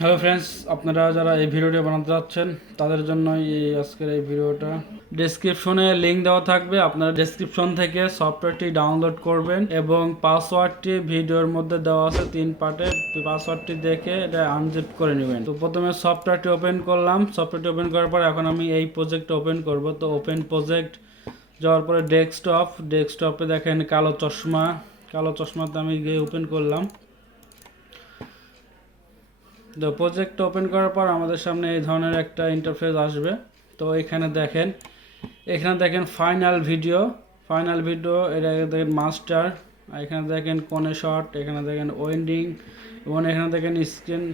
Hello friends, আপনারা যারা এই ভিডিওটি বানাতে যাচ্ছেন তাদের জন্য এই আজকের এই ভিডিওটা। ডেসক্রিপশনে লিঙ্ক দেওয়া থাকবে, আপনারা ডেসক্রিপশন থেকে সফটওয়্যারটি ডাউনলোড করবেন এবং পাসওয়ার্ডটি ভিডিওর মধ্যে দেওয়া আছে 3 পার্টে। পাসওয়ার্ডটি দেখে এটা আনজিপ করে নেবেন। তো প্রথমে সফটওয়্যারটি ওপেন করলাম। সফটওয়্যারটি ওপেন করার পর এখন আমি এই প্রজেক্টটা ওপেন করব। তো ওপেন প্রজেক্ট যাওয়ার পরে ডেস্কটপে দেখেন কালো চশমাতে আমি গিয়ে ওপেন করলাম। তো প্রজেক্ট ওপেন করার পর আমাদের সামনে এই ধরনের একটা ইন্টারফেস আসবে। তো এখানে দেখেন ফাইনাল ভিডিও, এটা দেখেন মাস্টার, এখানে দেখেন কোনে শট, এখানে দেখেন ওয়েন্ডিং এবং এখানে দেখেন স্ক্রিন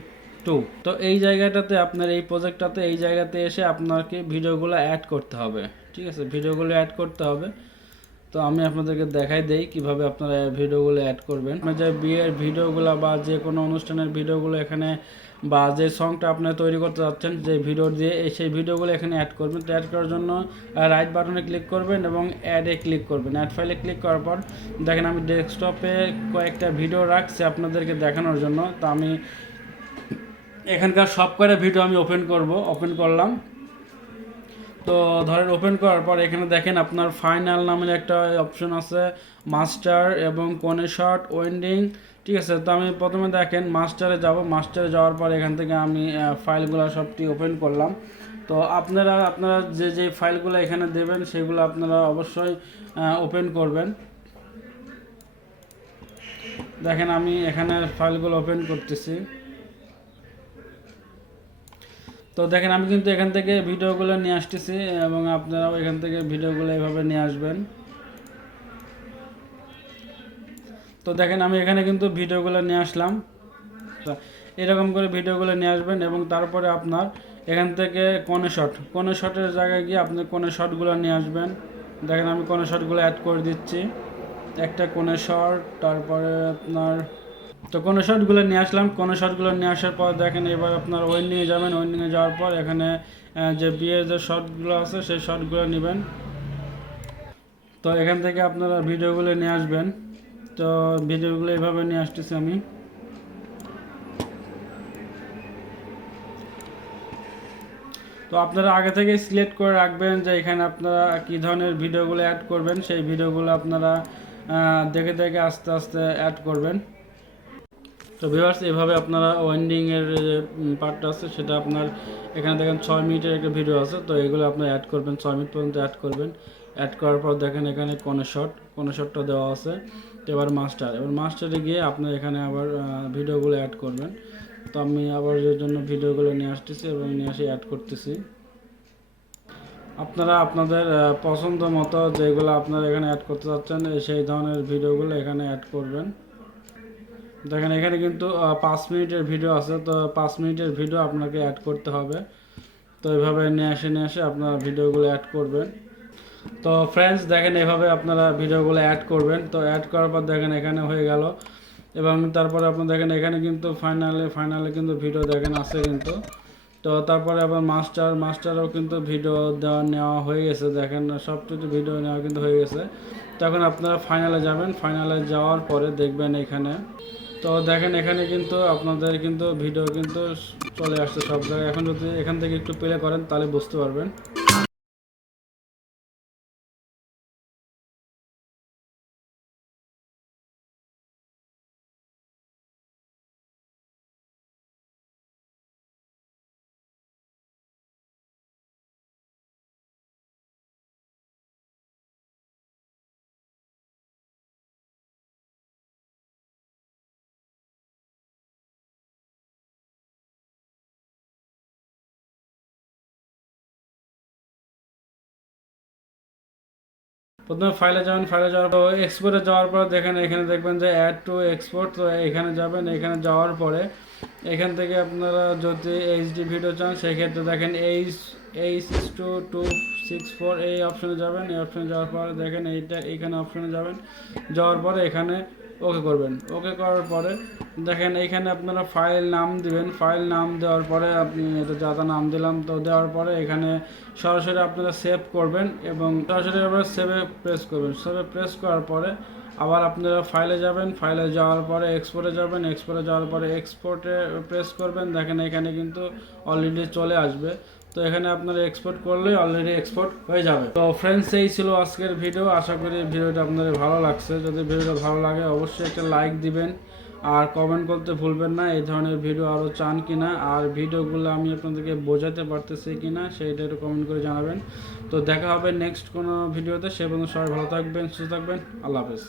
2। তো এই জায়গাটাতে আপনার এই প্রজেক্টটাতে এই জায়গাতে এসে আপনাকে ভিডিওগুলো অ্যাড করতে হবে। ঠিক আছে, ভিডিওগুলো অ্যাড করতে হবে। তো আমি আপনাদেরকে দেখাই দেই কিভাবে আপনারা ভিডিওগুলো অ্যাড করবেন। আপনার যে বিয়ের ভিডিওগুলো বা যে কোনো অনুষ্ঠানের ভিডিওগুলো এখানে বা যে সংটা আপনি তৈরি করতে যাচ্ছেন যে ভিডিও দিয়ে সেই ভিডিওগুলো এখানে অ্যাড করবেন। তো অ্যাড করার জন্য রাইট বাটনে ক্লিক করবেন এবং অ্যাডে ক্লিক করবেন। অ্যাড ফাইলে ক্লিক করার পর দেখেন আমি ডেস্কটপে কয়েকটা ভিডিও রাখছি আপনাদেরকে দেখানোর জন্য। তো আমি এখানকার সব কয়টা ভিডিও আমি ওপেন করলাম। তো ধরেন ওপেন করার পর এখানে দেখেন আপনার ফাইনাল নামের একটা অপশন আছে, মাস্টার এবং কোনে শট, ওয়েন্ডিং। ঠিক আছে, তো আমি প্রথমে দেখেন মাস্টারে যাওয়ার পর এখান থেকে আমি ফাইলগুলো সবটি ওপেন করলাম। তো আপনারা যে ফাইলগুলো এখানে দেবেন সেগুলো আপনারা অবশ্যই ওপেন করবেন। দেখেন আমি এখানে ফাইলগুলো ওপেন করতেছি। তো দেখেন আমি কিন্তু এখান থেকে ভিডিওগুলো নিয়ে আসতেছি এবং আপনারাও এখান থেকে ভিডিওগুলো এভাবে নিয়ে আসবেন। তো দেখেন আমি এখানে কিন্তু ভিডিওগুলো নিয়ে আসলাম। এরকম করে ভিডিওগুলো নিয়ে আসবেন এবং তারপরে আপনার এখান থেকে কোনে শটের জায়গায় গিয়ে আপনি কোনে শটগুলো নিয়ে আসবেন। দেখেন আমি কোনে শটগুলো অ্যাড করে দিচ্ছি, একটা কোনে শট, তারপরে আপনার তো কোনে শটগুলো নিয়ে আসলাম। কোনে শটগুলো নিয়ে আসার পর দেখেন এবার আপনার ওয়েন্ডিংয়ে যাবেন। ওয়েন্ডিংয়ে যাওয়ার পর এখানে যে বিয়ের যে শটগুলো আছে সেই শটগুলো নেবেন। তো এখান থেকে আপনারা ভিডিওগুলো নিয়ে আসবেন। তো ভিডিওগুলো এইভাবে নিয়ে আসতেছি আমি। তো আপনারা আগে থেকে সিলেক্ট করে রাখবেন যে এখানে আপনারা কী ধরনের ভিডিওগুলো অ্যাড করবেন, সেই ভিডিওগুলো আপনারা দেখে দেখে আস্তে আস্তে অ্যাড করবেন। তো ভিউয়ার্স, এভাবে আপনারা ওয়েন্ডিংয়ের যে পার্টটা আছে সেটা আপনার এখানে দেখেন 6 মিনিটের একটা ভিডিও আছে। তো এগুলো আপনারা অ্যাড করবেন, 6 মিনিট পর্যন্ত অ্যাড করবেন। অ্যাড করার পর দেখেন এখানে কোনে শটটা দেওয়া আছে। তো এবার মাস্টারে গিয়ে আপনার এখানে আবার ভিডিওগুলো অ্যাড করবেন। তো আমি আবার এর জন্য ভিডিওগুলো নিয়ে আসতেছি এবং নিয়ে এসে অ্যাড করতেছি। আপনারা আপনাদের পছন্দ মতো যেগুলো আপনারা এখানে অ্যাড করতে চাচ্ছেন সেই ধরনের ভিডিওগুলো এখানে অ্যাড করবেন। দেখেন এখানে কিন্তু 5 মিনিটের ভিডিও আছে। তো 5 মিনিটের ভিডিও আপনাকে অ্যাড করতে হবে। তো এইভাবে নিয়ে আসে আপনারা ভিডিওগুলো অ্যাড করবেন। তো ফ্রেন্ডস দেখেন এভাবে আপনারা ভিডিওগুলো অ্যাড করবেন। তো অ্যাড করার পর দেখেন এখানে হয়ে গেল এবং তারপরে আপনারা দেখেন এখানে কিন্তু ফাইনালে কিন্তু ভিডিও দেখেন আছে কিন্তু। তো তারপরে আবার মাস্টারও কিন্তু ভিডিও নেওয়া হয়ে গেছে। দেখেন সব কিছু ভিডিও নেওয়া কিন্তু হয়ে গেছে। তখন আপনারা ফাইনালে যাবেন। ফাইনালে যাওয়ার পরে দেখবেন এখানে, তো দেখেন এখানে কিন্তু আপনাদের কিন্তু ভিডিও কিন্তু চলে আসছে সব জায়গায়। এখন যদি এখান থেকে একটু প্লে করেন তাহলে বুঝতে পারবেন। প্রথমে ফাইলে যাবেন, ফাইলে যাওয়ার পর এক্সপোর্টে যাওয়ার পর দেখেন এখানে দেখবেন যে অ্যাড টু এক্সপোর্ট। তো এখানে যাবেন, এখানে যাওয়ার পরে এখান থেকে আপনারা যদি এইচডি ভিডিও চান সেক্ষেত্রে দেখেন H.2.264 এই অপশনে যাবেন। এই অপশনে যাওয়ার পরে দেখেন এইখানে অপশনে যাবেন, যাওয়ার পরে এখানে ওকে করবেন। ওকে করার পরে দেখেন এইখানে আপনারা ফাইল নাম দিবেন। ফাইল নাম দেওয়ার পরে আপনি এটা যা নাম দিলাম, তো দেওয়ার পরে এখানে সরাসরি আপনারা সেভ করবেন এবং সরাসরি আবার সেভে প্রেস করবেন। সেভে প্রেস করার পরে আবার আপনারা ফাইলে যাবেন, ফাইলে যাওয়ার পরে এক্সপোর্টে যাবেন। এক্সপোর্টে যাওয়ার পরে এক্সপোর্টে প্রেস করবেন। দেখেন এখানে কিন্তু অলরেডি চলে আসবে। তো এখানে আপনারা এক্সপোর্ট করলেই অলরেডি এক্সপোর্ট হয়ে যাবে। তো ফ্রেন্ডস, এই ছিল আজকের ভিডিও। আশা করি ভিডিওটা আপনাদের ভালো লাগছে। যদি ভিডিওটা ভালো লাগে অবশ্যই একটা লাইক দিবেন আর কমেন্ট করতে ভুলবেন না এই ধরনের ভিডিও আরও চান কিনা, আর ভিডিওগুলো আমি আপনাদেরকে বোঝাতে পারতেছি কিনা সেইটা একটু কমেন্ট করে জানাবেন। তো দেখা হবে নেক্সট কোনো ভিডিওতে। সে পর্যন্ত সবাই ভালো থাকবেন, সুস্থ থাকবেন। আল্লাহ হাফেজ।